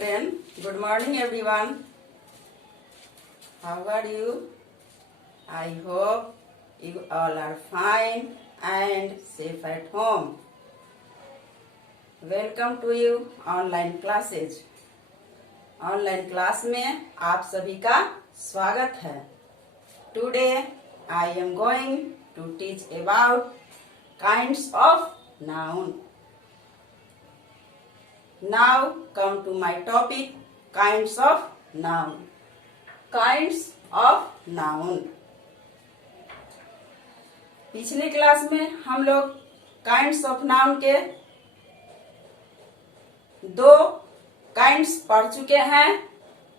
children. Good morning, everyone. How are you? I hope you all are fine and safe at home. Welcome to you online classes. Online class में आप सभी का स्वागत है. Today I am going to teach about kinds of noun. Now come to my topic, kinds of noun. Kinds of noun. पिछले class में हम लोग kinds of noun के दो काइंड्स पढ़ चुके हैं,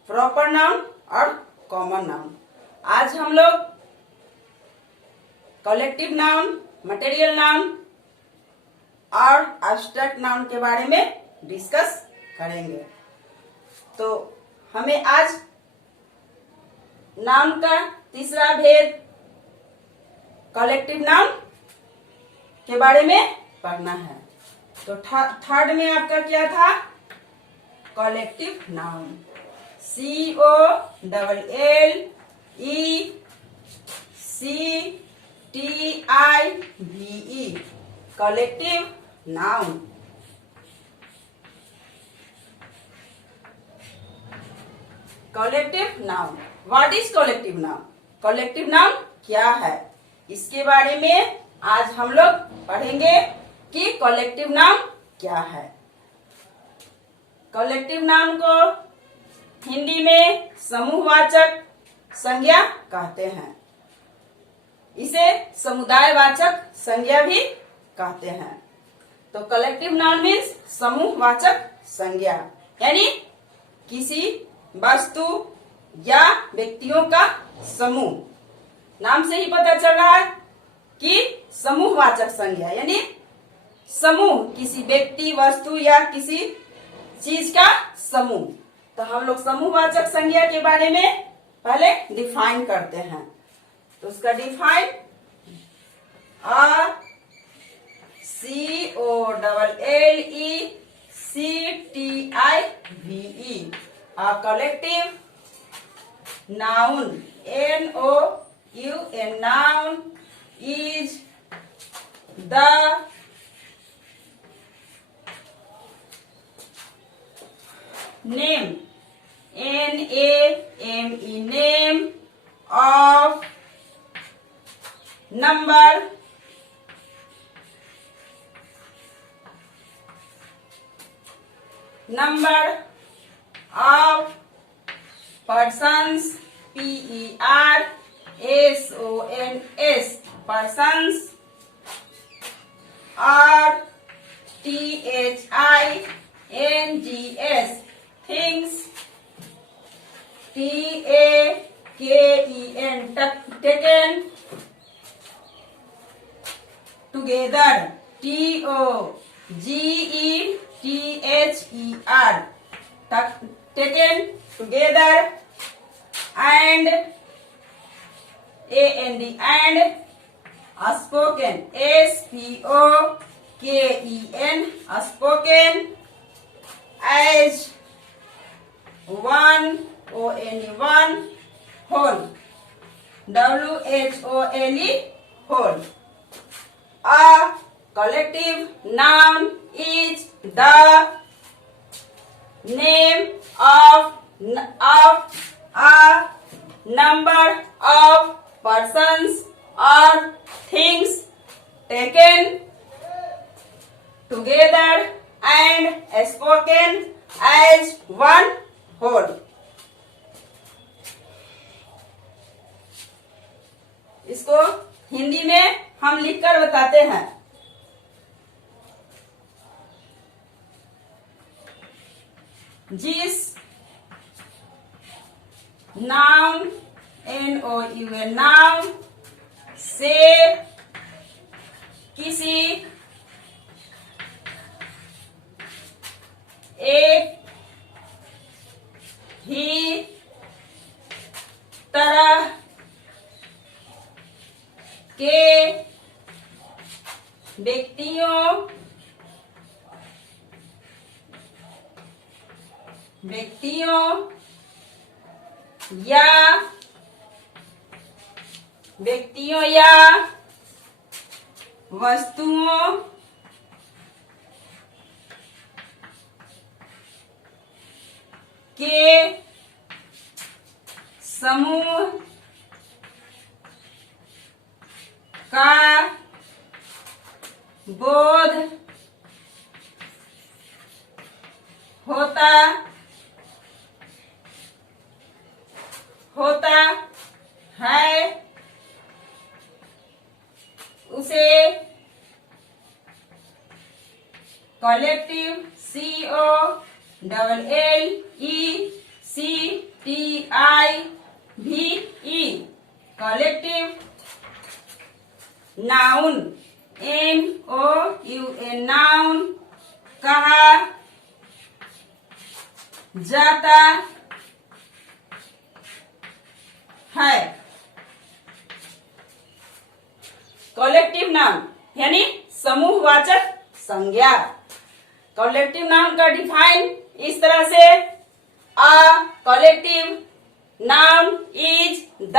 प्रॉपर नाउन और कॉमन नाउन. आज हम लोग कलेक्टिव नाउन, मटेरियल नाउन और एब्स्ट्रैक्ट नाउन के बारे में डिस्कस करेंगे. तो हमें आज नाउन का तीसरा भेद कलेक्टिव नाउन के बारे में पढ़ना है. तो थर्ड में आपका क्या था? Collective noun. COLLECTIVE collective noun. Collective noun. What is collective noun? Collective noun क्या है, इसके बारे में आज हम लोग पढ़ेंगे कि कलेक्टिव नाउन क्या है. कलेक्टिव नाउन को हिंदी में समूहवाचक संज्ञा कहते हैं. इसे समुदायवाचक संज्ञा भी कहते हैं. तो कलेक्टिव नाउन मीन्स समूहवाचक संज्ञा, यानी किसी वस्तु या व्यक्तियों का समूह. नाम से ही पता चल रहा है कि समूहवाचक संज्ञा, यानी समूह, किसी व्यक्ति, वस्तु या किसी चीज का समूह. तो हम लोग समूहवाचक संज्ञा के बारे में पहले डिफाइन करते हैं. तो उसका define COLLECTIVE. A collective noun, NOUN, noun is the name, NAME, name of number of persons, PERSONS, persons, or THINGS, things, TAKEN, taken, together, TOGETHER, taken together, and and spoken, SPOKEN, spoken, as one, one, whole, WHOLE, whole. A collective noun is the name of a number of persons or things taken together and spoken as one whole. इसको हिंदी में हम लिखकर बताते हैं. जिस noun, NOUN, noun से किसी एक ही तरह के व्यक्तियों व्यक्तियों या वस्तुओं के समूह का बोध होता है उसे collective COLLECTIVE collective noun NOUN noun कहा जाता है। कलेक्टिव नाउन यानी समूहवाचक संज्ञा। कलेक्टिव नाउन का डिफाइन इस तरह से a collective noun is the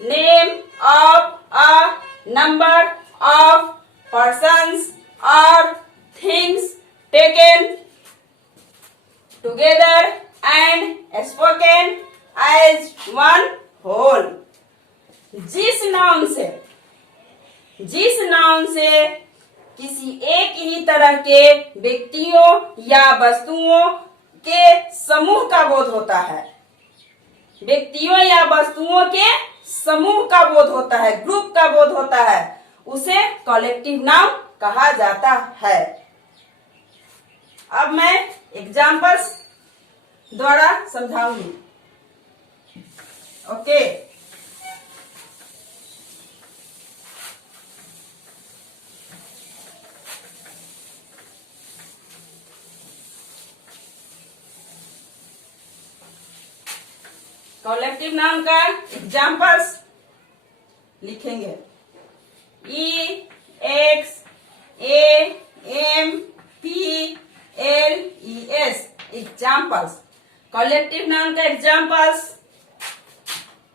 name of a number of persons or things taken together and spoken as one whole। जिस नाउन से किसी एक ही तरह के व्यक्तियों या वस्तुओं के समूह का बोध होता है, व्यक्तियों या वस्तुओं के समूह का बोध होता है, ग्रुप का बोध होता है, उसे कलेक्टिव नाउन कहा जाता है। अब मैं एग्जाम्पल्स द्वारा समझाऊंगी। ओके, कलेक्टिव नाउन का एग्जाम्पल्स लिखेंगे। EXAMPLES examples. कलेक्टिव नाउन का एग्जाम्पल्स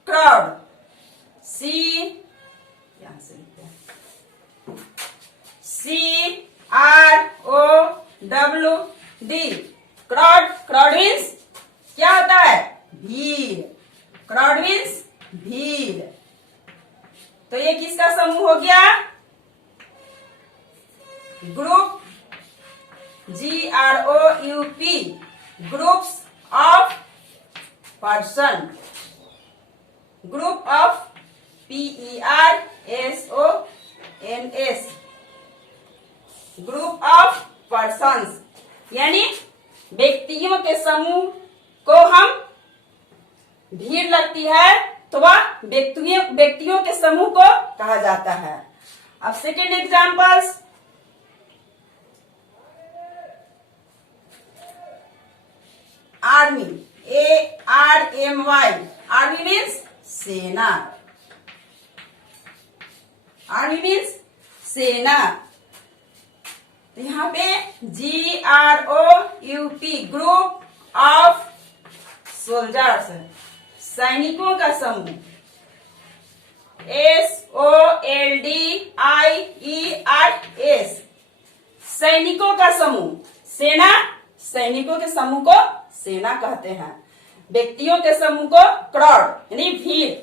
क्राउड, यहां से लिखते हैं CROWD। क्राउड मीन्स क्या होता है? भीड़। क्राउड मीन्स भीड़। तो ये किसका समूह हो गया? Group, GROUP, groups of person. Group of PERSONS, group of persons यानी व्यक्तियों के समूह को हम भीड़ लगती है तो वह व्यक्तियों के समूह को कहा जाता है। अब second examples, army, ARMY, army means सेना। आर्मी मीन्स सेना। तो यहाँ पे GROUP, ग्रुप ऑफ सोल्जर्स, सैनिकों का समूह। SOLDIERS, सैनिकों का समूह। सेना, सैनिकों के समूह को सेना कहते हैं। व्यक्तियों के समूह को क्राउड यानी भीड़।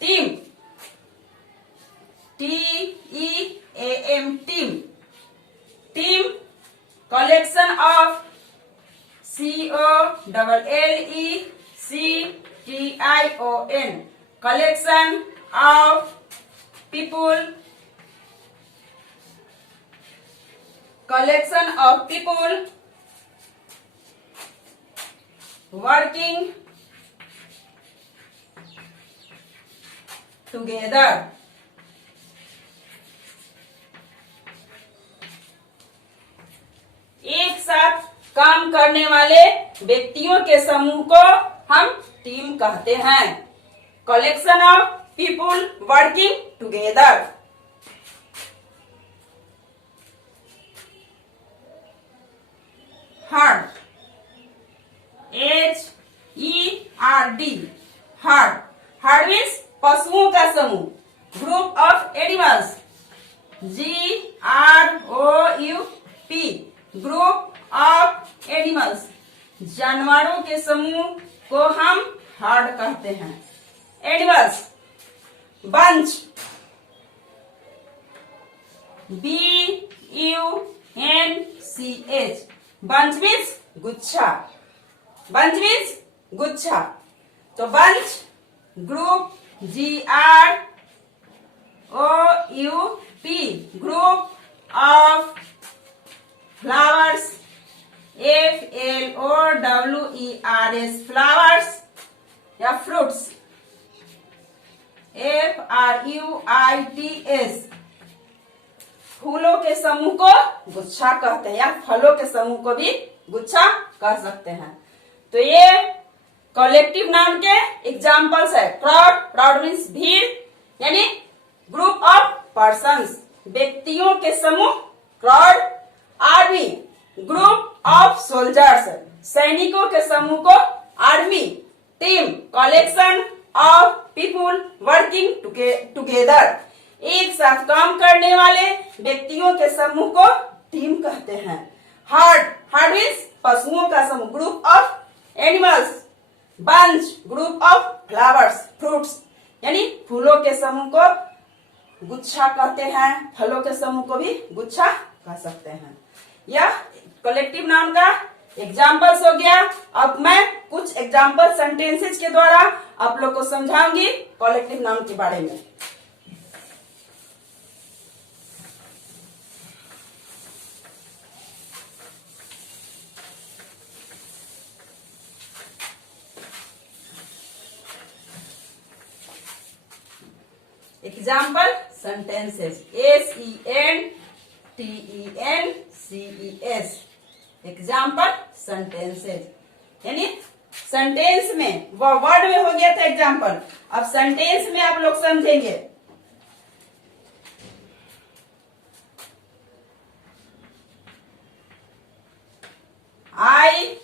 Team, TEAM, team. Team collection of COLLECTION, collection of people, working together। एक साथ काम करने वाले व्यक्तियों के समूह को हम टीम कहते हैं। Collection of people working together. Heard, HERD, heard. Heard means पशुओं का समूह, group of animals. GROUP, group of animals, जानवरों के समूह को हम हर्ड कहते हैं। Animals. Bunch, BUNCH, bunch means गुच्छा। बंच मीन्स गुच्छा। तो bunch, group GROUP, group of flowers, FLOWERS, flowers या फ्रूट्स, FRUITS, फूलों के समूह को गुच्छा कहते हैं, या फलों के समूह को भी गुच्छा कह सकते हैं। तो ये कलेक्टिव नाउन के एग्जाम्पल्स है। क्राउड, क्राउड मीन्स भीड़, यानी ग्रुप ऑफ पर्सन्स, व्यक्तियों के समूह, crowd. Army, group of soldiers, सैनिकों के समूह को army. Team, collection of people working together, एक साथ काम करने वाले व्यक्तियों के समूह को टीम कहते हैं। हर्ड, हर्ड मीन्स पशुओं का समूह, group of animals. Bunch, group of flowers, fruits, यानी फूलों के समूह को गुच्छा कहते हैं, फलों के समूह को भी गुच्छा कह सकते हैं। यह कलेक्टिव नाउन का एग्जाम्पल्स हो गया। अब मैं कुछ एग्जाम्पल सेंटेंसेस के द्वारा आप लोग को समझाऊंगी कलेक्टिव नाउन के बारे में। Example sentences, SENTENCES, example sentences, यानी सेंटेंस में, वो वर्ड में हो गया था एग्जाम्पल, अब सेंटेंस में आप लोग समझेंगे। I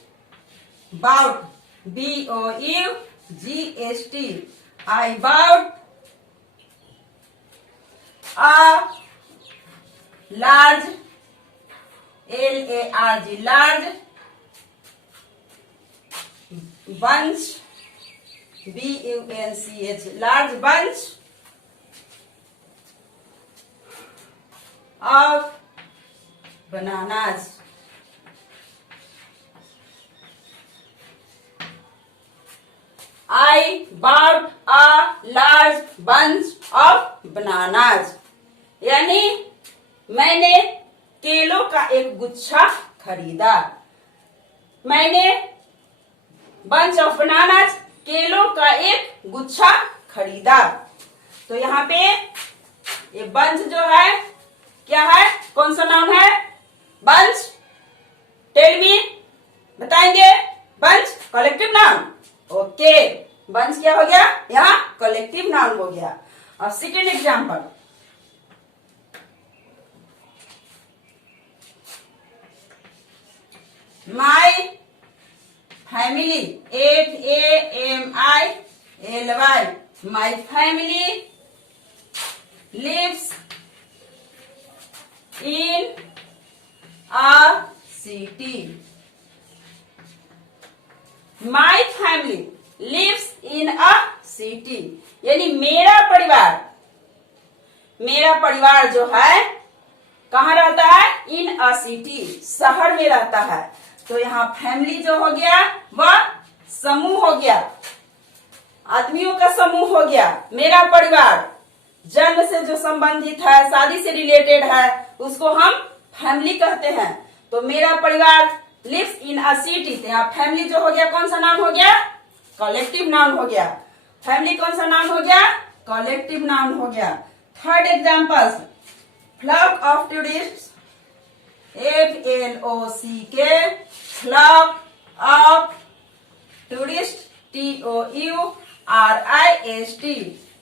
bought, BOUGHT, I bought a large, LARG, large bunch, BUNCH, large bunch of bananas. I bought a large bunch of bananas, यानी मैंने केलों का एक गुच्छा खरीदा। मैंने बंच ऑफ बनानास, केलों का एक गुच्छा खरीदा। तो यहाँ पे ये बंच जो है क्या है, कौन सा नाउन है? बंच। टेल मी, बताएंगे। Bunch collective noun. Okay, bunch क्या हो गया? यहाँ कलेक्टिव नाउन हो गया। अब second example, My family, FAMILY, my family lives in a city. My family lives in a city, यानी मेरा परिवार जो है कहाँ रहता है? इन अ सिटी, शहर में रहता है। तो यहाँ फैमिली जो हो गया वह समूह हो गया, आदमियों का समूह हो गया। मेरा परिवार जन्म से जो संबंधित है, शादी से रिलेटेड है, उसको हम फैमिली कहते हैं। तो मेरा परिवार लिव्स इन अ सिटी, तो यहाँ फैमिली जो हो गया कौन सा नाउन हो गया? कलेक्टिव नाउन हो गया। फैमिली कौन सा नाउन हो गया? कलेक्टिव नाउन हो गया। Third examples, flock of tourist, FLOCK, flock of tourist, TOURIST,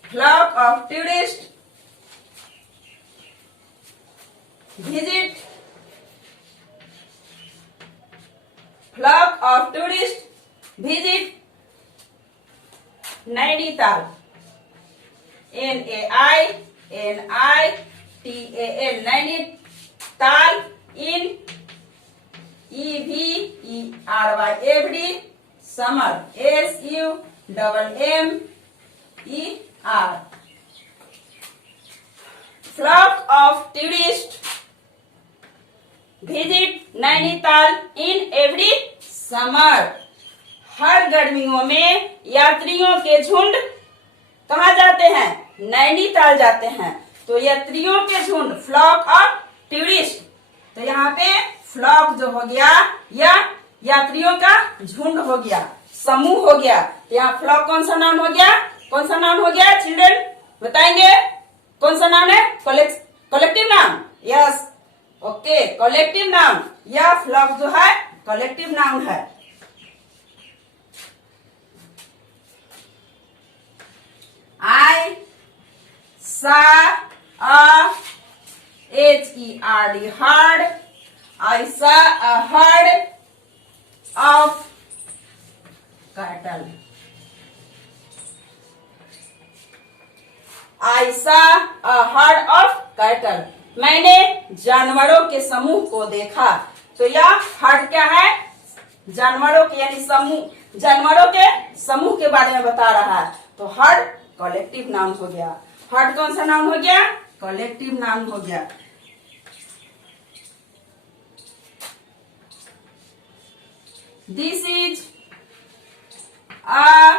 flock of tourist visit, flock of tourists visit Nainital, Naital, Nainital, in Every, every, summer, Summer. Flock of tourists visit Nainital in every summer. हर गर्मियों में यात्रियों के झुंड कहाँ जाते हैं? नैनीताल जाते हैं। तो यात्रियों के झुंड, फ्लॉक ऑफ टूरिस्ट, तो यहाँ पे फ्लॉक जो हो गया या यात्रियों का झुंड हो गया, समूह हो गया। यहाँ फ्लॉक कौन सा नाउन हो गया? कौन सा नाउन हो गया चिल्ड्रन? बताएंगे कौन सा नाउन है? Collective noun. Yes, okay, collective noun. या फ्लॉक जो है कलेक्टिव नाउन है। I saw a herd, herd. I saw a herd of cattle. I saw a herd of cattle. मैंने जानवरों के समूह को देखा। तो यह हर्ड क्या है? जानवरों के यानी समूह, जानवरों के समूह के बारे में बता रहा है। तो हर्ड कलेक्टिव नाउन हो गया। हर्ड कौन सा नाउन हो गया? कलेक्टिव नाउन हो गया। This is a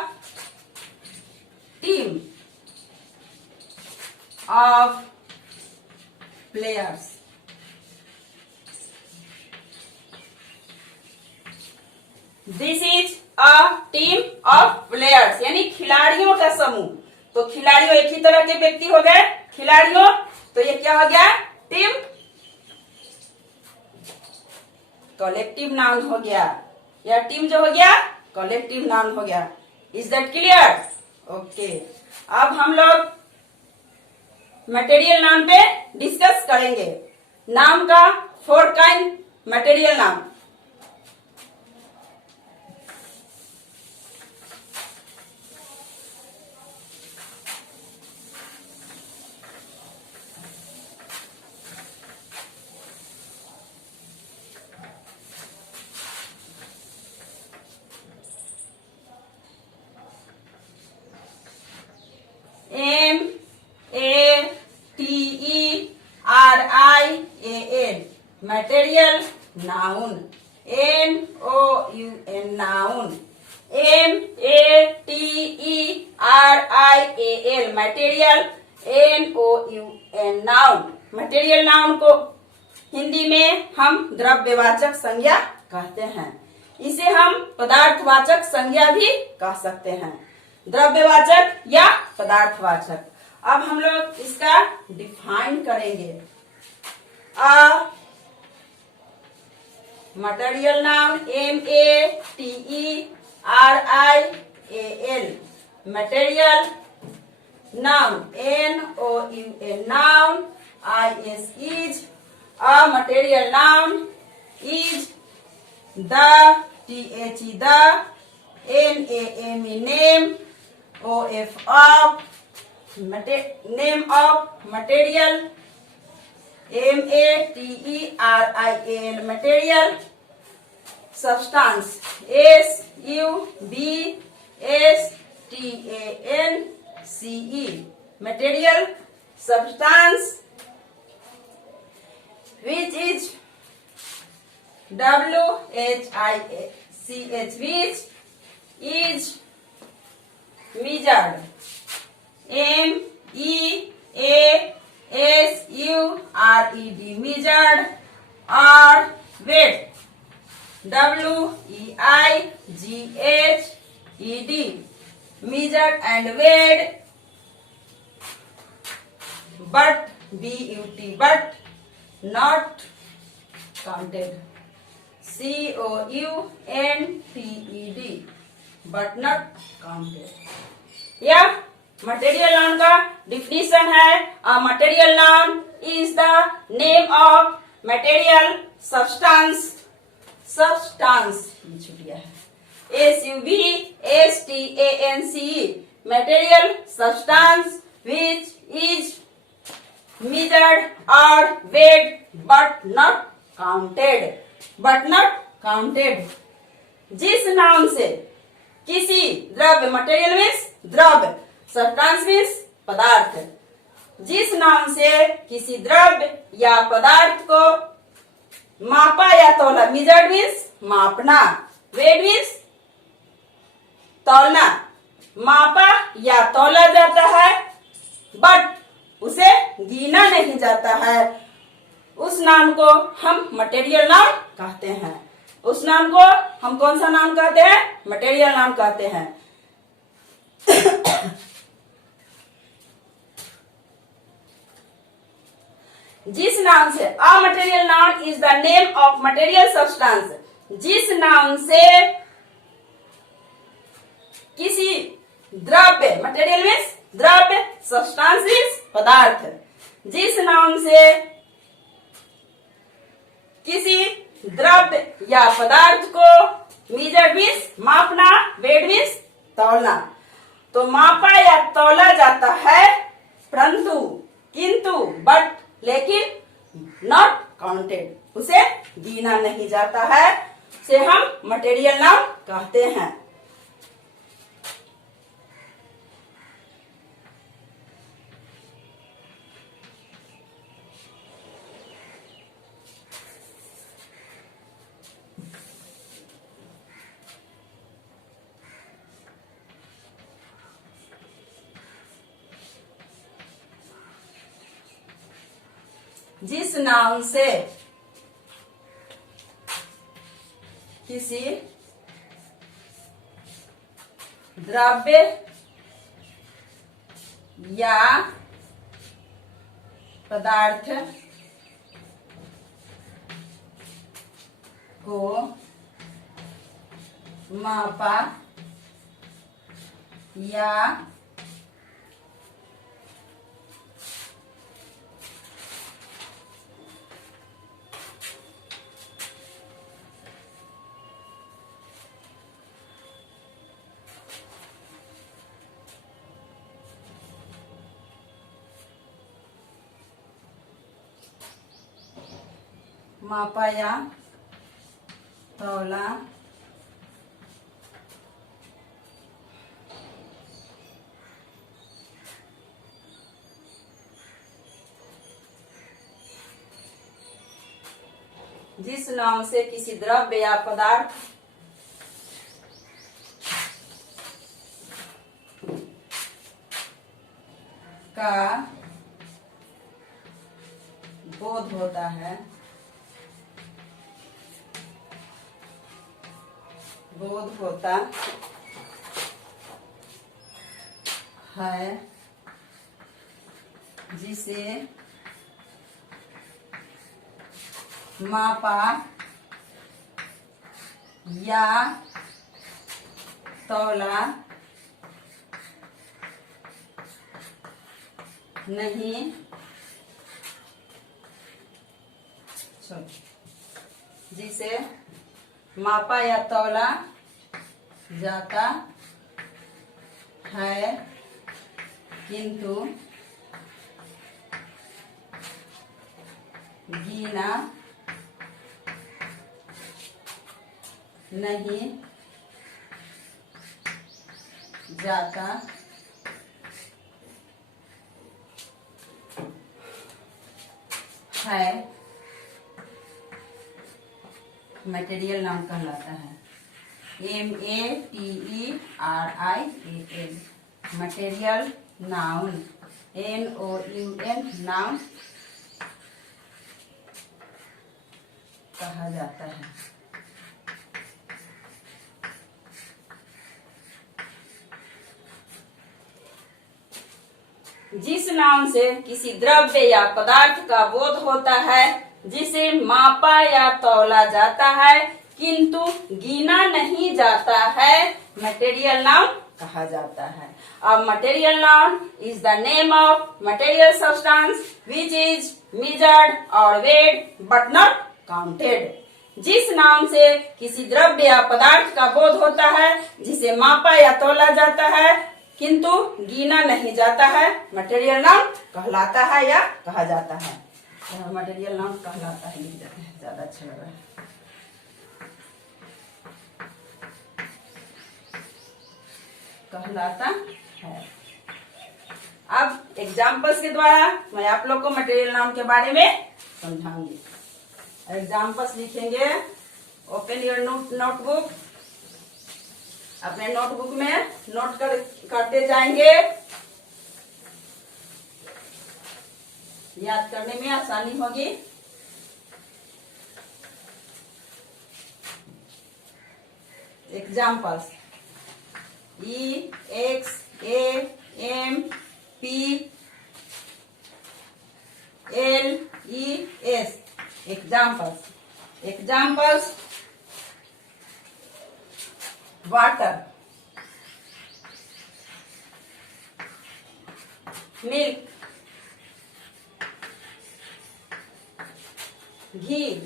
team of players. This is a team of players यानी खिलाड़ियों का समूह। तो खिलाड़ियों एक ही तरह के व्यक्ति हो गए खिलाड़ियों। तो ये क्या हो गया? टीम कलेक्टिव नाउन हो गया। या टीम जो हो गया कलेक्टिव नाउन हो गया। Is that clear? ओके, अब हम लोग मटेरियल नाउन पे डिस्कस करेंगे। नाम का 4 kind material noun. MATERIAL material noun. NOUN noun. MATERIAL material NOUN noun. material noun को हिंदी में हम द्रव्यवाचक संज्ञा कहते हैं। इसे हम पदार्थवाचक संज्ञा भी कह सकते हैं। द्रव्यवाचक या पदार्थवाचक। अब हम लोग इसका डिफाइन करेंगे। Material noun MATERIAL material noun NOUN noun is a material noun is the the NAME name of name of material MATERIAL material substance SUBSTANCE material substance which is WHICH which is measured MEASURED measured or weighed WEIGHED measured and weighed but but not counted COUNTED but not counted। यह material noun का definition है। A material noun is the name of material substance छुटिया है SUBSTANCE, material substance which is measured or weighed but not counted. जिस नाम से किसी द्रव्य, मटेरियल मीन्स द्रव्य, सब्सटेंस मीन्स पदार्थ, जिस नाम से किसी द्रव्य या पदार्थ को मापा या तौला, मेजर्ड मीन्स मापना, वेट मीन्स तौलना, मापा या तौला जाता है बट उसे गिना नहीं जाता है, उस नाम को हम मटेरियल नाम कहते हैं। उस नाम को हम कौन सा नाम कहते हैं? मटेरियल नाम कहते हैं। जिस नाम से, अ material noun is the name of material substance, जिस नाम से किसी द्रव्य, मटेरियल मीन्स द्रव्य, सब्सटेंस मीन्स पदार्थ, जिस नाम से किसी द्रव्य या पदार्थ को मेजर मीन्स मापना, वेट मीन्स तौलना, तो मापा या तौला जाता है परंतु, किंतु, बट, लेकिन नॉट काउंटेड, उसे गिना नहीं जाता है, उसे हम मटेरियल नाम कहते हैं। जिस नाम से किसी द्रव्य या पदार्थ को मापा या तौला जिस नाम से किसी द्रव्य या पदार्थ का बोध होता है, जिसे मापा या तौला नहीं जिसे मापा या तौला जाता है किंतु गिना नहीं जाता है, मटेरियल नाम कहलाता है। MATERIAL, material noun, NOUN noun कहा जाता है। जिस नाम से किसी द्रव्य या पदार्थ का बोध होता है, जिसे मापा या तौला जाता है किंतु गिना नहीं जाता है, मटेरियल नाउन कहा जाता है। अब material noun is the name of material substance which is measured और वेड बट नॉट काउंटेड। जिस नाम से किसी द्रव्य या पदार्थ का बोध होता है, जिसे मापा या तौला जाता है किंतु गिना नहीं जाता है, मटेरियल नाउन कहलाता है या कहा जाता है। मटेरियल नाउन कहलाता है, लिख देते हैं, ज्यादा अच्छा लग रहा है। कहलाता है। अब एग्जाम्पल्स के द्वारा मैं आप लोग को मटेरियल नाउन के बारे में समझाऊंगी। एग्जाम्पल्स लिखेंगे। Open your notebook. अपने नोटबुक में नोट करते जाएंगे, याद करने में आसानी होगी। Examples E, X, A, M, P, L, E, S. Examples. Examples. Water, milk, ghee,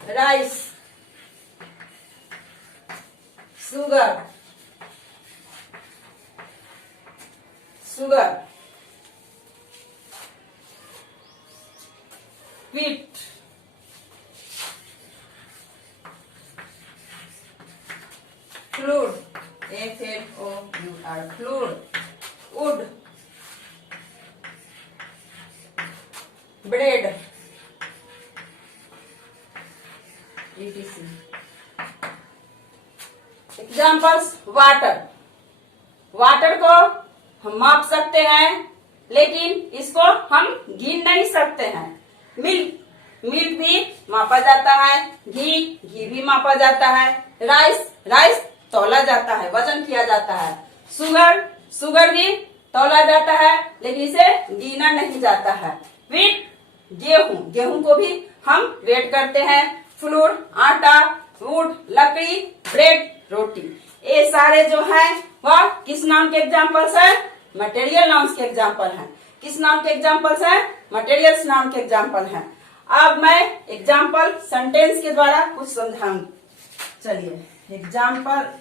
rice, sugar, wheat, fluid, F-L-O-U-R, fluid, wood, bread, etc. Examples. Water, water को हम माप सकते हैं लेकिन इसको हम गिन नहीं सकते हैं। मिल्क, मिल्क भी मापा जाता है। घी, घी भी मापा जाता है। राइस, राइस तौला जाता है, वजन किया जाता है। शुगर, शुगर भी तौला जाता है लेकिन इसे गिना नहीं जाता है। व्हीट, गेहूं, गेहूं को भी हम वेट करते हैं। फ्लोर, आटा, वुड, लकड़ी, ब्रेड, रोटी, ये सारे जो हैं वह किस नाम के एग्जाम्पल्स हैं? मटेरियल नाउन्स के एग्जाम्पल हैं। किस नाम के एग्जाम्पल्स हैं? मटेरियल्स नाम के एग्जाम्पल हैं। अब मैं एग्जाम्पल सेंटेंस के द्वारा कुछ समझाऊंगी। चलिए, example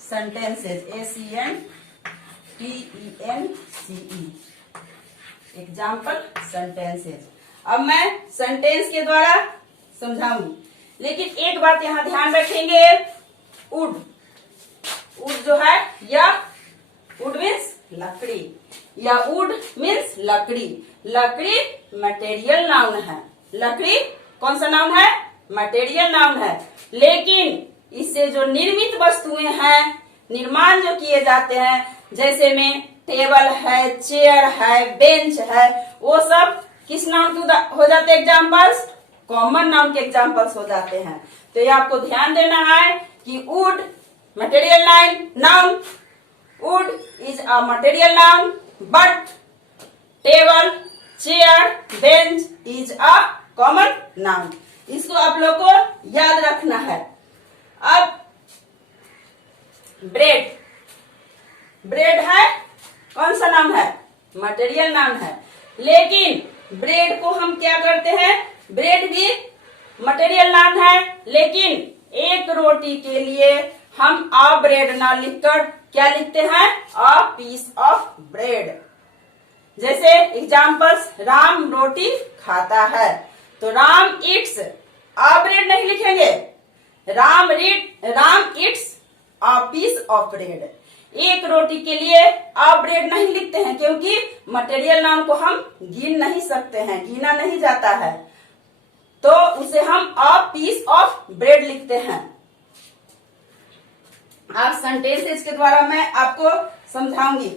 sentences, SENTENCE, example sentences. अब मैं सेंटेंस के द्वारा समझाऊंगी, लेकिन एक बात यहाँ ध्यान रखेंगे। वुड, वुड जो है या वुड मीन्स लकड़ी, या वुड मीन्स लकड़ी। लकड़ी मटेरियल नाउन है। लकड़ी कौन सा नाउन है? मटेरियल नाउन है। लेकिन इससे जो निर्मित वस्तुएं हैं, निर्माण जो किए जाते हैं, जैसे में टेबल है, चेयर है, बेंच है, वो सब किस नाउन के हो जाते हैं? एग्जाम्पल्स, कॉमन नाउन के एग्जाम्पल्स हो जाते हैं। तो ये आपको ध्यान देना है कि would material noun, would is a material noun, but table, chair, bench is a common noun. इसको आप लोग को याद रखना है। अब ब्रेड, ब्रेड है कौन सा नाम है? मटेरियल नाम है। लेकिन ब्रेड को हम क्या करते हैं? ब्रेड भी मटेरियल नाम है, लेकिन एक रोटी के लिए हम अ ब्रेड ना लिखकर क्या लिखते हैं? A piece of bread. जैसे एग्जाम्पल्स, राम रोटी खाता है, तो राम ईट्स, अ ब्रेड नहीं लिखेंगे। Ram eats a piece of bread. एक रोटी के लिए अ ब्रेड नहीं लिखते हैं क्योंकि मटेरियल नाउन को हम गिन नहीं सकते हैं, गिना नहीं जाता है, तो उसे हम अ पीस ऑफ ब्रेड लिखते हैं। अब सेंटेंसेस के द्वारा मैं आपको समझाऊंगी।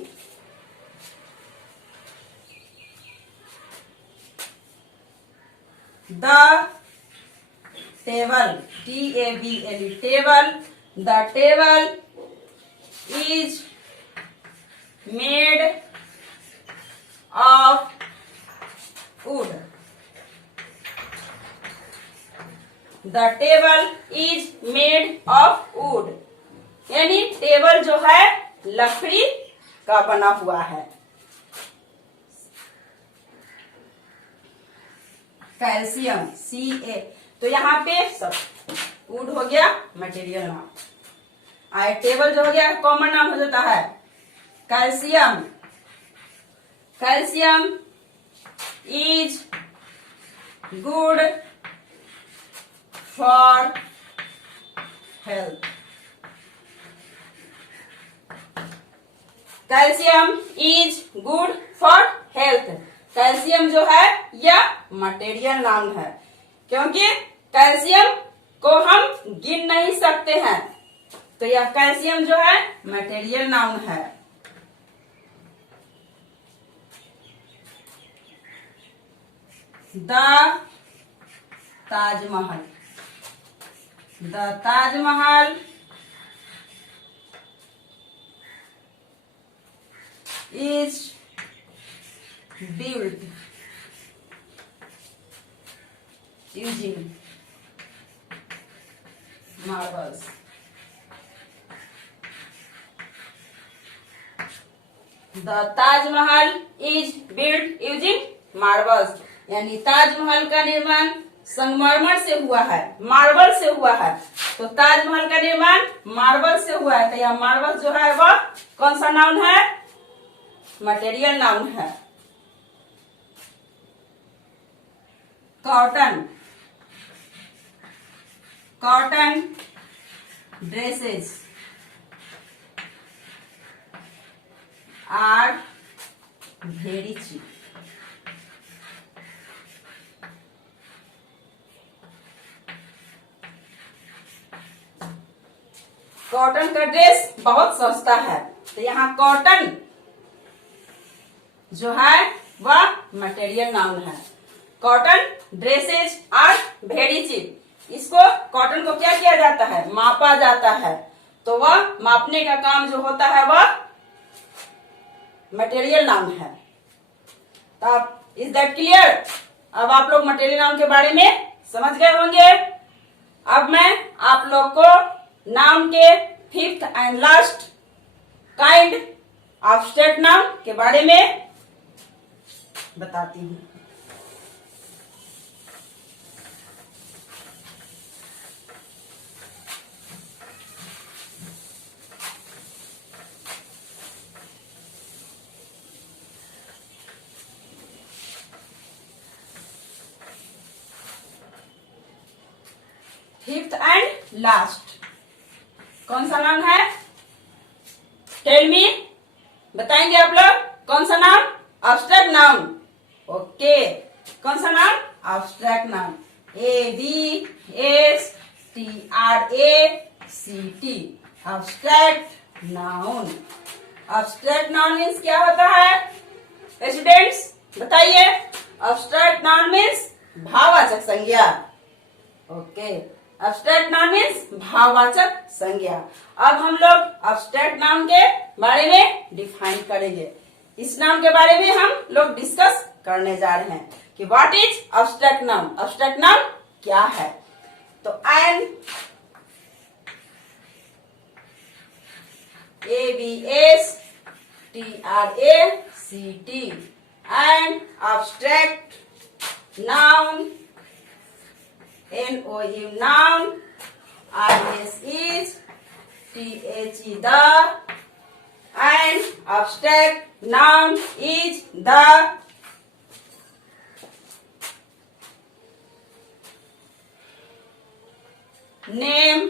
The table, TABLE, table, the table is made of wood. The table is made of wood. यानी टेबल जो है लकड़ी का बना हुआ है। Calcium Ca। तो यहाँ पे सब वुड हो गया मटेरियल नाम, आय टेबल जो हो गया कॉमन नाम हो जाता है calcium. Calcium is good for health. Calcium is good for health. Calcium जो है यह मटेरियल नाउन है, क्योंकि कैल्शियम को हम गिन नहीं सकते हैं, तो यह कैल्शियम जो है मटेरियल नाउन है। The Taj Mahal. The Taj Mahal is built using marbles। The Taj Mahal is built using marbles, यानी ताजमहल का निर्माण संगमरमर से हुआ है, मार्बल से हुआ है। तो ताजमहल का निर्माण मार्बल से हुआ है, तो यह मार्बल जो है वह कौन सा नाउन है? मटेरियल नाउन है। Cotton. Cotton dresses are very cheap. Cotton का ड्रेस बहुत सस्ता है, तो यहाँ कॉटन जो है वह मटेरियल नाउन है। Cotton dresses are very cheap. इसको कॉटन को क्या किया जाता है? मापा जाता है, तो वह मापने का काम जो होता है वह मटेरियल नाउन है। तो आप इज दैट क्लियर? अब आप लोग मटेरियल नाउन के बारे में समझ गए होंगे। अब मैं आप लोग को नाउन के fifth and last kind abstract noun के बारे में बताती हूँ। फिफ्थ एंड लास्ट कौन सा नाम है? टेल मी, बताएंगे आप लोग कौन सा नाम? Abstract noun. ओके, कौन सा नाम? Abstract noun. ABSTRACT abstract noun. Abstract noun means क्या होता है स्टूडेंट्स? बताइए। एब्स्ट्रैक्ट नाउन मीन्स भाववाचक संज्ञा। ओके, एब्स्ट्रैक्ट नाउन मीन्स भाववाचक संज्ञा। अब हम लोग एब्स्ट्रैक्ट नाउन के बारे में डिफाइन करेंगे। इस नाउन के बारे में हम लोग डिस्कस करने जा रहे हैं कि what is abstract noun. Abstract noun क्या है? तो an ABSTRACT and abstract noun NOUN noun, IS is, THE the, and abstract noun is the name,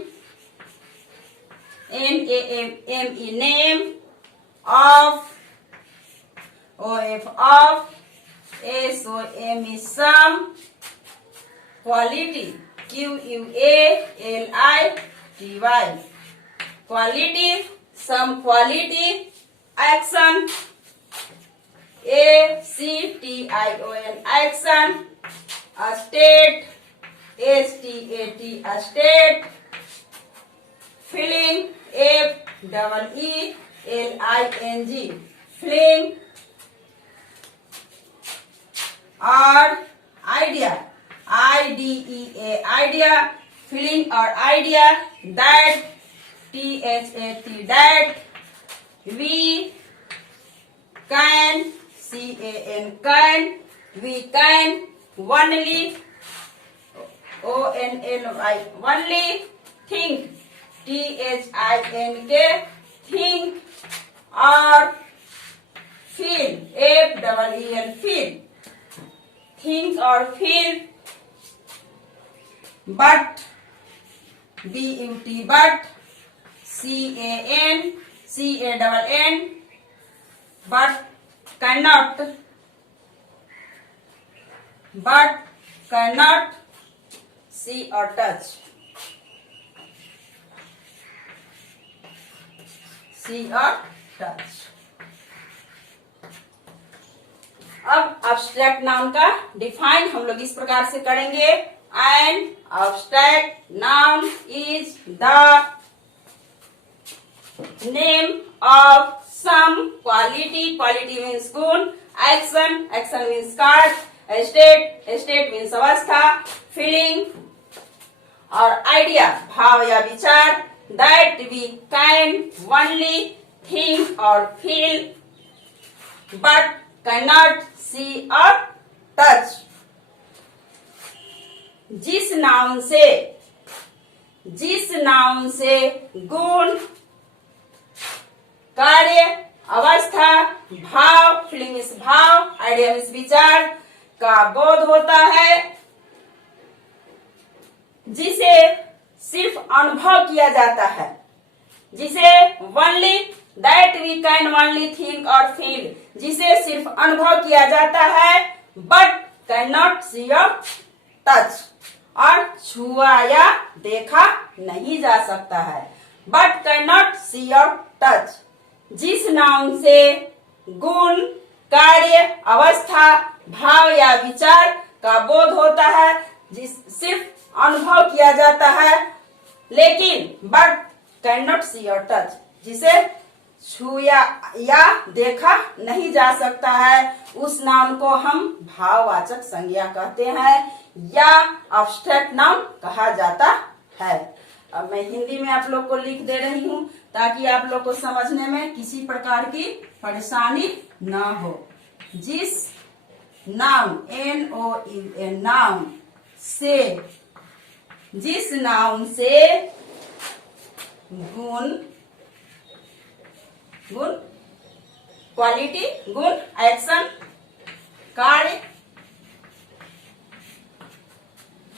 NAME name of, OF of, SOM is some, quality, QUALITY, quality, some quality, action, ACTION, action, a state, STAT, a state, feeling, FEELING, feeling, or idea, IDEA, idea, feeling or idea, that, THAT, that, we can, CAN, can, we can, only, only, only, think, think, think, or feel, feel, feel, think or feel, but, but, can, but, cannot, see or touch, see or touch। अब abstract noun का define हम लोग इस प्रकार से करेंगे। An abstract noun is the name of some quality, quality means गुण, action, action means कार्य, स्टेट, स्टेट मीन्स अवस्था, फीलिंग और आइडिया भाव या विचार, that we can only think or feel but cannot see or touch. जिस noun से गुण, कार्य, अवस्था, भाव, फीलिंग मीन्स भाव, आइडिया मीन्स विचार का बोध होता है, जिसे सिर्फ अनुभव किया जाता है, जिसे only that we can only think or feel, जिसे सिर्फ अनुभव किया जाता है but cannot see or touch, और छुआ या देखा नहीं जा सकता है, but cannot see or touch. जिस नाउन से गुण, कार्य, अवस्था, भाव या विचार का बोध होता है, जिस सिर्फ अनुभव किया जाता है, लेकिन but cannot see or touch, जिसे छुआ या देखा नहीं जा सकता है, उस नाउन को हम भाववाचक संज्ञा कहते हैं या अब्स्ट्रैक्ट नाउन कहा जाता है। अब मैं हिंदी में आप लोग को लिख दे रही हूँ ताकि आप लोग को समझने में किसी प्रकार की परेशानी ना हो। जिस नाउन NOUN नाउन से, जिस नाउन से गुण, क्वालिटी, गुण, एक्शन, कार्य,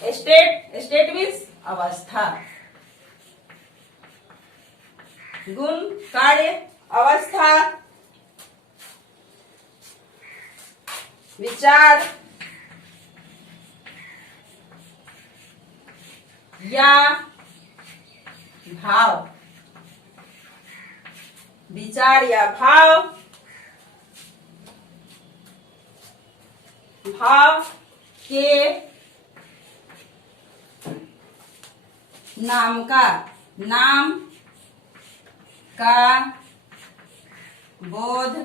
स्टेट मीन्स अवस्था, गुण, कार्य, अवस्था, विचार या भाव, विचार या भाव, भाव के नाम का बोध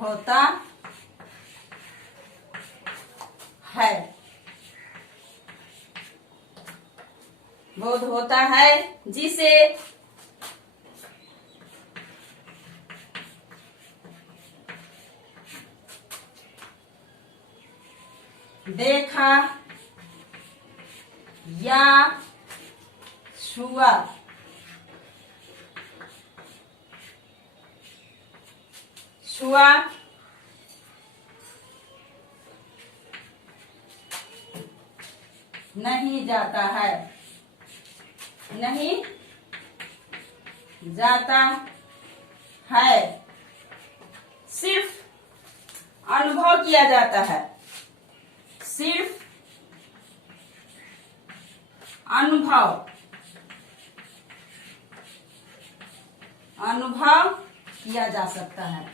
होता है, बोध होता है, जिसे देखा या छुआ नहीं जाता है, नहीं जाता है, सिर्फ अनुभव किया जाता है, सिर्फ अनुभव किया जा सकता है,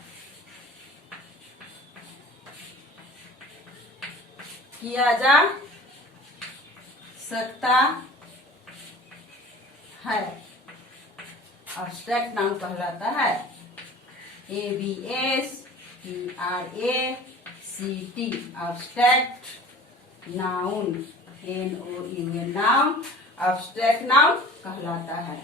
किया जा सकता है, अब्स्ट्रैक्ट नाउन कहलाता है। ABSTRACT abstract noun, NOUN noun abstract noun कहलाता है,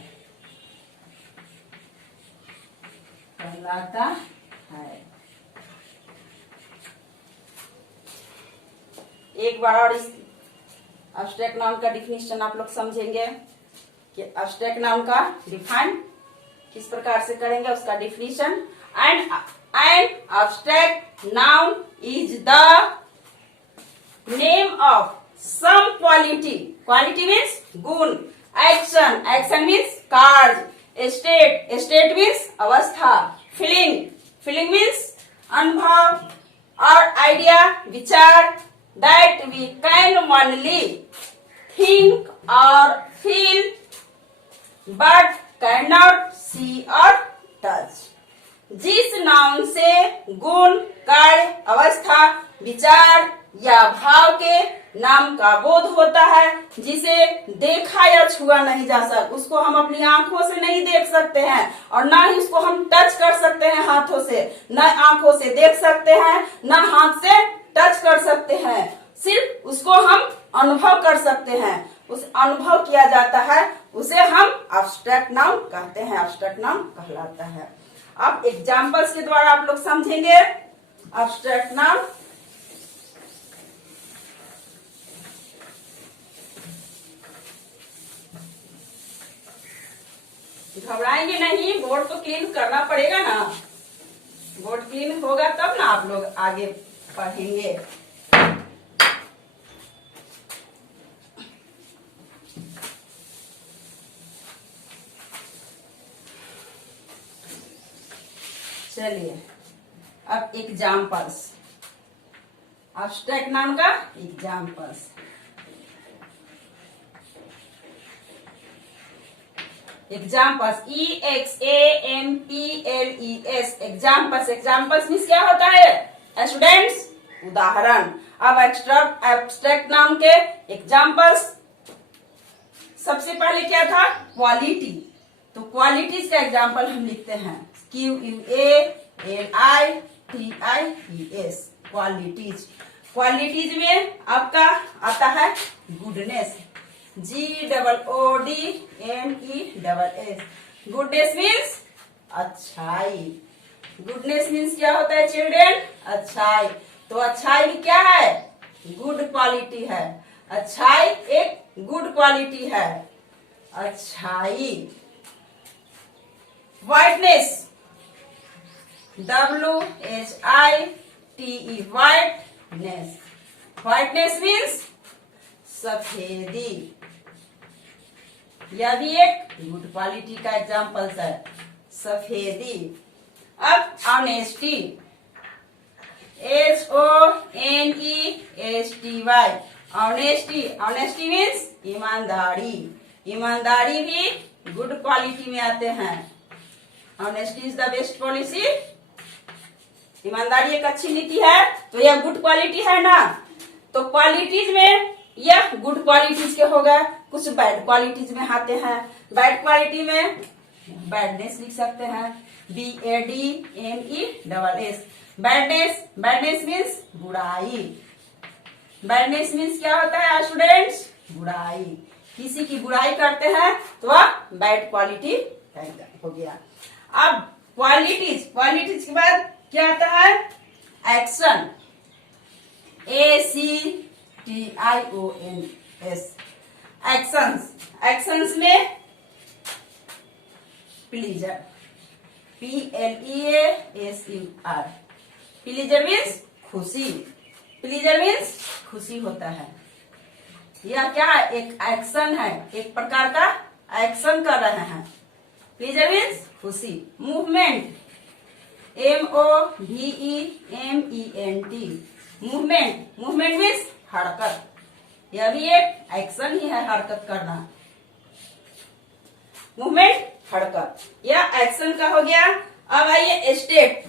एक बार और इस एब्स्ट्रैक्ट नाउन का डिफिनेशन आप लोग समझेंगे कि एब्स्ट्रैक्ट नाउन का डिफाइन किस प्रकार से करेंगे, उसका definition. And abstract noun is the name of some quality, quality means गुण, एक्शन, एक्शन मीन्स कार्य, स्टेट, स्टेट मीन्स अवस्था, फीलिंग, फीलिंग मीन्स अनुभव, और आइडिया, विचार, that we can only think or feel but cannot see or touch. जिस noun से गुण, कार्य, अवस्था, विचार या भाव के नाम का बोध होता है, जिसे देखा या छुआ नहीं जा सकता, उसको हम अपनी आंखों से नहीं देख सकते हैं और ना ही उसको हम टच कर सकते हैं हाथों से, न आंखों से देख सकते हैं, न हाथ से टच कर सकते हैं, सिर्फ उसको हम अनुभव कर सकते हैं। उस अनुभव किया जाता है, उसे हम एब्स्ट्रैक्ट नाउन कहते हैं, एब्स्ट्रैक्ट नाउन कहलाता है। अब एग्जाम्पल्स के द्वारा आप लोग समझेंगे एब्स्ट्रैक्ट नाउन। घबराएंगे नहीं, बोर्ड तो क्लीन करना पड़ेगा ना, बोर्ड क्लीन होगा तब ना आप लोग आगे पढ़ेंगे। चलिए अब एग्जाम्पल्स, एब्स्ट्रैक्ट नाउन का examples. Examples, EXAMPLES, examples. Examples means क्या होता है स्टूडेंट्स? उदाहरण। अब एब्स्ट्रैक्ट नाउन के एग्जाम्पल्स, सबसे पहले क्या था? क्वालिटी। तो क्वालिटीज का एग्जाम्पल हम लिखते हैं QUALITIES, क्वालिटीज। क्वालिटीज में आपका आता है गुडनेस, GOODNESS, गुडनेस मीन्स अच्छाई। गुडनेस मीन्स क्या होता है चिल्ड्रेन? अच्छाई। तो अच्छाई भी क्या है? गुड क्वालिटी है। अच्छाई एक गुड क्वालिटी है, अच्छाई। Whiteness, WHITE, whiteness. Whiteness means सफेदी, यह भी एक गुड क्वालिटी का एग्जाम्पल है, सफेदी। अब honesty, HONESTY, honesty. Honesty means ईमानदारी। ईमानदारी भी गुड क्वालिटी में आते हैं। Honesty is the best policy. ईमानदारी एक अच्छी नीति है, तो यह गुड क्वालिटी है ना। तो क्वालिटीज में यह गुड क्वालिटीज के हो गए, कुछ बैड क्वालिटीज में आते हैं। बैड क्वालिटी में बैडनेस लिख सकते हैं, BADNESS, बैडनेस। बैडनेस मीन्स बुराई। बैडनेस मीन्स क्या होता है स्टूडेंट्स? बुराई। किसी की बुराई करते हैं तो वह बैड क्वालिटी हो गया। अब क्वालिटीज, क्वालिटीज के बाद क्या आता है? Action, ACTIONS, actions. एक्शंस में प्लीजर, PLEASUR, प्लीजर मीन्स खुशी। प्लीजर मीन्स खुशी होता है। यह क्या है? एक एक्शन है, एक प्रकार का एक्शन कर रहे हैं। प्लीजर मीन्स खुशी। Movement, MOVEMENT, movement. Movement means हरकत, यह भी एक एक्शन ही है, हरकत करना। मूवमेंट, हरकत, यह एक्शन का हो गया। अब आइए स्टेट,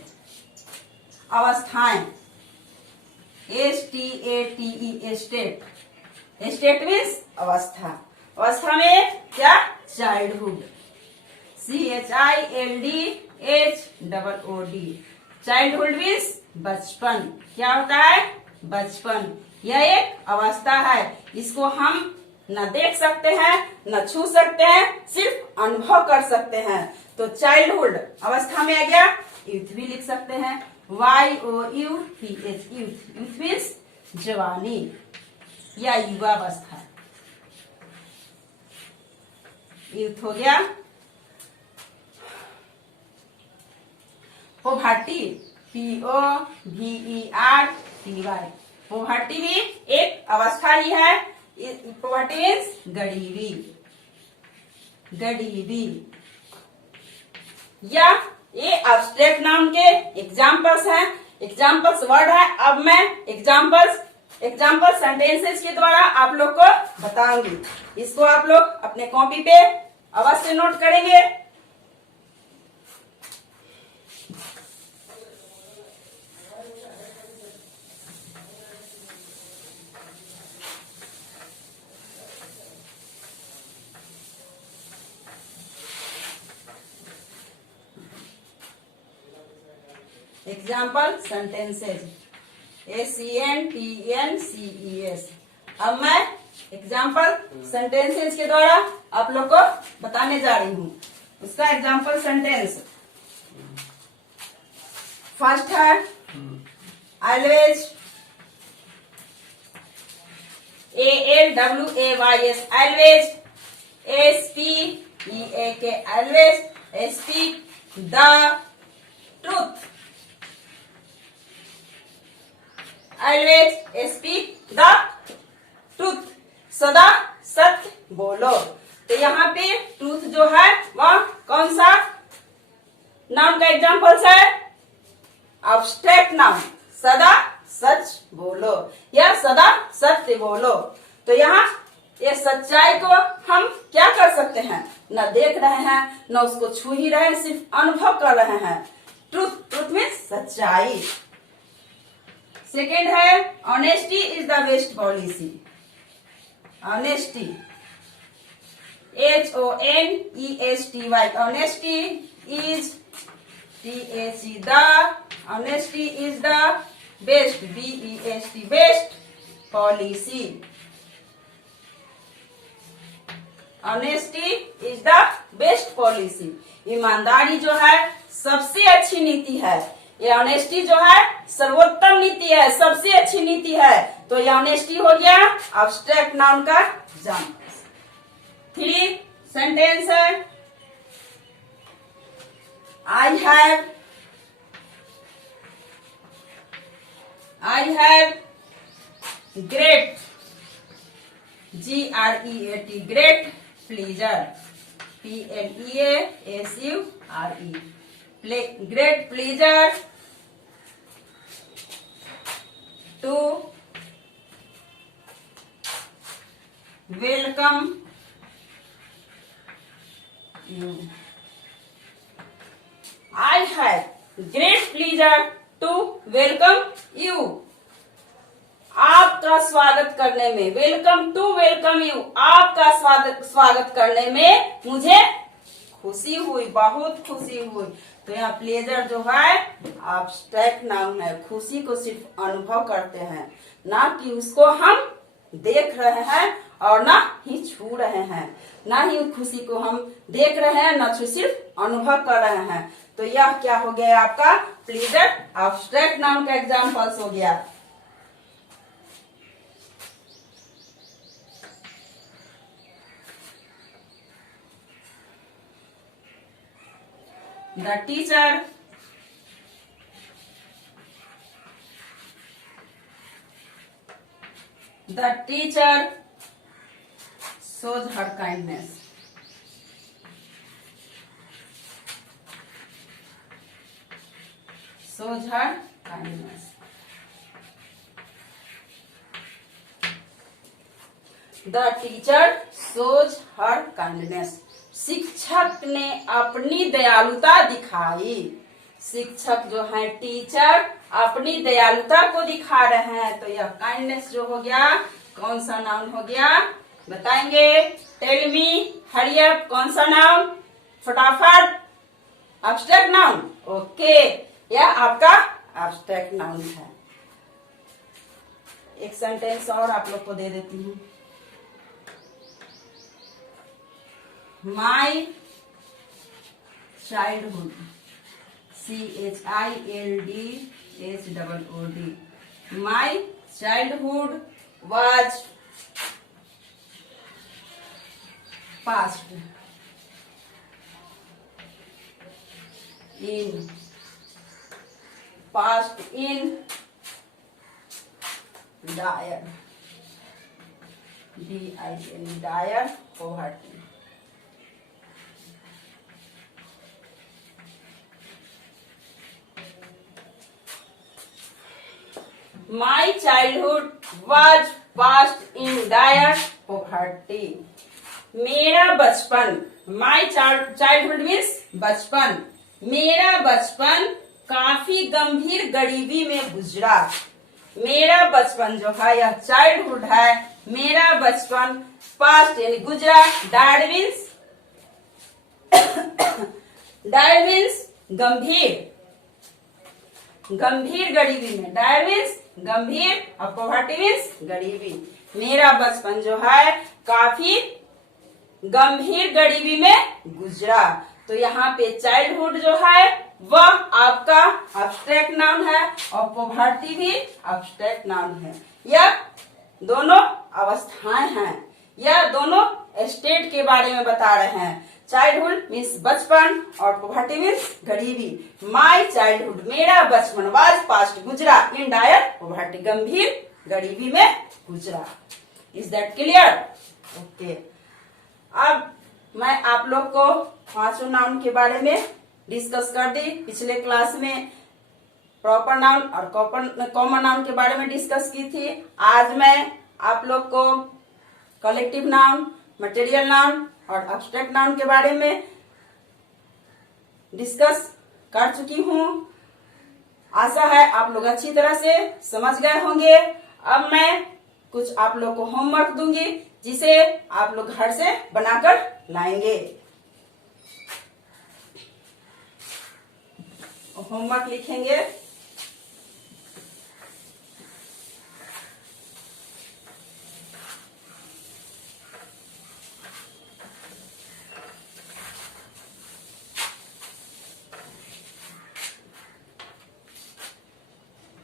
अवस्थाएं, STATE, स्टेट। स्टेट मीन्स अवस्था। अवस्था में क्या? चाइल्डहुड, CHILDHOOD, चाइल्डहुड मीन्स बचपन। क्या होता है? बचपन। यह एक अवस्था है, इसको हम न देख सकते हैं, न छू सकते हैं, सिर्फ अनुभव कर सकते हैं। तो चाइल्डहुड अवस्था में आ गया। यूथ भी लिख सकते हैं, YOUTH, यूथ। यूथ मीन्स जवानी। या युवावस्था। यूथ हो गया। पोवर्टी, POVERTY, पोवर्टी भी एक अवस्था ही है। पोवर्टी मीन्स गरीबी, गरीबी। या ये एब्स्ट्रैक्ट नाउन के एग्जाम्पल्स हैं, एग्जाम्पल्स वर्ड है। अब मैं एग्जाम्पल सेंटेंसेस के द्वारा आप लोग को बताऊंगी। इसको आप लोग अपने कॉपी पे अवश्य नोट करेंगे। Example sentences, SENTENCES। अब मैं एग्जाम्पल सेंटेंसेज के द्वारा आप लोग को बताने जा रही हूँ। उसका एग्जाम्पल सेंटेंस फर्स्ट है always, ALWAYS, always. SPEAK, always. Speak the truth, always speak the truth, सदा सत्य बोलो। तो यहाँ पे ट्रूथ जो है वह कौन सा नाउन का एग्जाम्पल्स है? एब्स्ट्रैक्ट नाउन, सदा सच बोलो या सदा सत्य बोलो। तो यहाँ ये सच्चाई को हम क्या कर सकते हैं? न देख रहे हैं न उसको छू ही रहे हैं, सिर्फ अनुभव कर रहे हैं। ट्रूथ, ट्रूथ मीन्स सच्चाई। सेकेंड है honesty is the best policy, honesty, HONESTY, honesty is THE, the honesty is the best, BEST, best policy. Honesty is the best policy, ईमानदारी जो है सबसे अच्छी नीति है। ये ऑनेस्टी जो है सर्वोत्तम नीति है, सबसे अच्छी नीति है। तो ये ऑनेस्टी हो गया एब्स्ट्रैक्ट नाउन का एग्जाम्पल। 3 सेंटेंस है I have great, GREAT, great pleaser, PLEASURE, great pleasure to welcome you, I have great pleasure to welcome you, आपका स्वागत करने में, वेलकम टू वेलकम यू, आपका स्वागत करने में मुझे खुशी हुई, बहुत खुशी हुई। तो यहाँ प्लेजर जो है एब्स्ट्रैक्ट नाउन है, खुशी को सिर्फ अनुभव करते हैं, ना कि उसको हम देख रहे हैं और ना ही छू रहे हैं, ना ही खुशी को हम देख रहे हैं ना सिर्फ अनुभव कर रहे हैं। तो यह क्या हो गया आपका प्लेजर एब्स्ट्रैक्ट नाउन का एग्जाम्पल्स हो गया। The teacher shows her kindness, shows her kindness। The teacher shows her kindness, शिक्षक ने अपनी दयालुता दिखाई। शिक्षक जो है टीचर अपनी दयालुता को दिखा रहे हैं। तो यह काइंडनेस जो हो गया कौन सा नाउन हो गया बताएंगे? टेल मी, हरी अप, कौन सा नाउन? फटाफट। एब्स्ट्रैक्ट नाउन, ओके, यह आपका एब्स्ट्रैक्ट नाउन है। एक सेंटेंस और आप लोग को दे देती हूँ। My childhood, CHILDHOOD, my childhood was passed in dire DIN dire poverty. My childhood was passed in dire poverty. मेरा बचपन, my childhood means बचपन, मेरा बचपन काफी गंभीर गरीबी में गुजरा। मेरा बचपन जो है यह चाइल्डहुड है, मेरा बचपन पास्ट यानी गुजरा, डायड मीन्स गंभीर, गंभीर गरीबी में, डायड मीन्स गंभीर और पॉवर्टी मीन्स गरीबी। मेरा बचपन जो है काफी गंभीर गरीबी में गुजरा। तो यहाँ पे चाइल्डहुड जो है वह आपका अब्स्ट्रैक्ट नाउन है और पॉवर्टी भी अब्स्ट्रैक्ट नाउन है। यह दोनों अवस्थाएं हैं, यह दोनों स्टेट के बारे में बता रहे हैं। चाइल्डहुड मीन्स बचपन और पॉवर्टी मीन्स गरीबी। माई चाइल्डहुड मेरा बचपन, वाज पास्ट गुजरा, इन डायर पॉवर्टी गंभीर गरीबी में गुजरा। Is that clear? ओके। अब मैं आप लोग को पांचों नाउन के बारे में डिस्कस कर दी। पिछले क्लास में प्रॉपर नाउन और कॉमन नाउन के बारे में डिस्कस की थी। आज मैं आप लोग को कलेक्टिव नाउन, मटेरियल नाउन और एब्स्ट्रैक्ट नाउन के बारे में डिस्कस कर चुकी हूँ। आशा है आप लोग अच्छी तरह से समझ गए होंगे। अब मैं कुछ आप लोग को होमवर्क दूंगी जिसे आप लोग घर से बनाकर लाएंगे। होमवर्क लिखेंगे।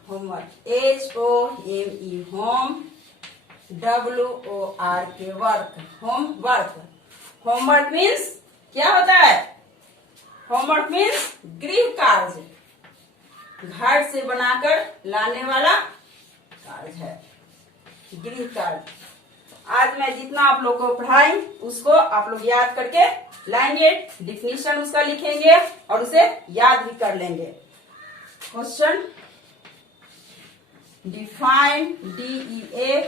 Homework HOME home, WORK work, homework. Homework means क्या होता है? होमवर्क मीन्स गृह कार्य, घर से बनाकर लाने वाला कार्य है, गृह कार्य। आज मैं जितना आप लोग को पढ़ाई उसको आप लोग याद करके लाएंगे, डिफिनीशन उसका लिखेंगे और उसे याद भी कर लेंगे। Question define, DEAINE,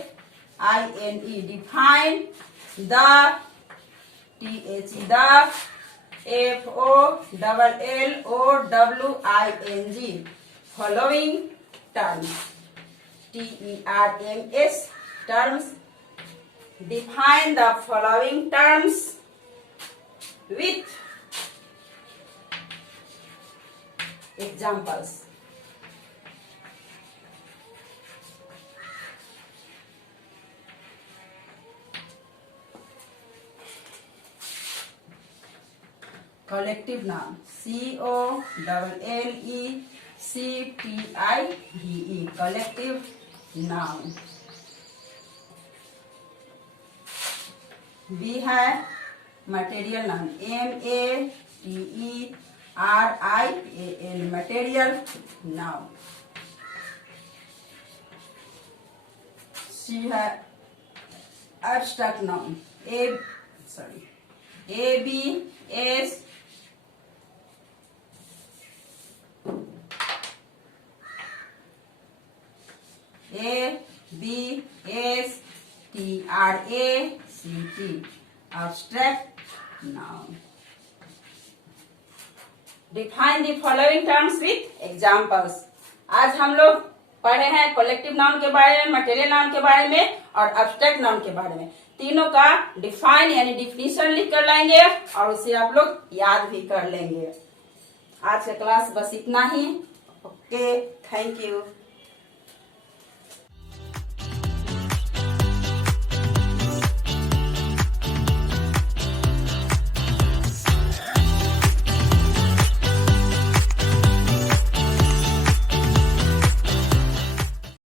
define the, THE the, FOLLOWING following terms, TERMS terms, define the following terms with examples. Collective noun, COLLECTIVE, collective noun। B है material noun, MATERIAL, material noun। C है abstract noun, ABS abstract noun। Define the following terms with examples। आज हम लोग पढ़े हैं collective noun के बारे में, मटेरियल नाउन के बारे में और एब्स्ट्रैक्ट नाउन के बारे में। तीनों का डिफाइन यानी डिफिनीशन लिख कर लाएंगे और उसे आप लोग याद भी कर लेंगे। आज का क्लास बस इतना ही। Okay, thank you.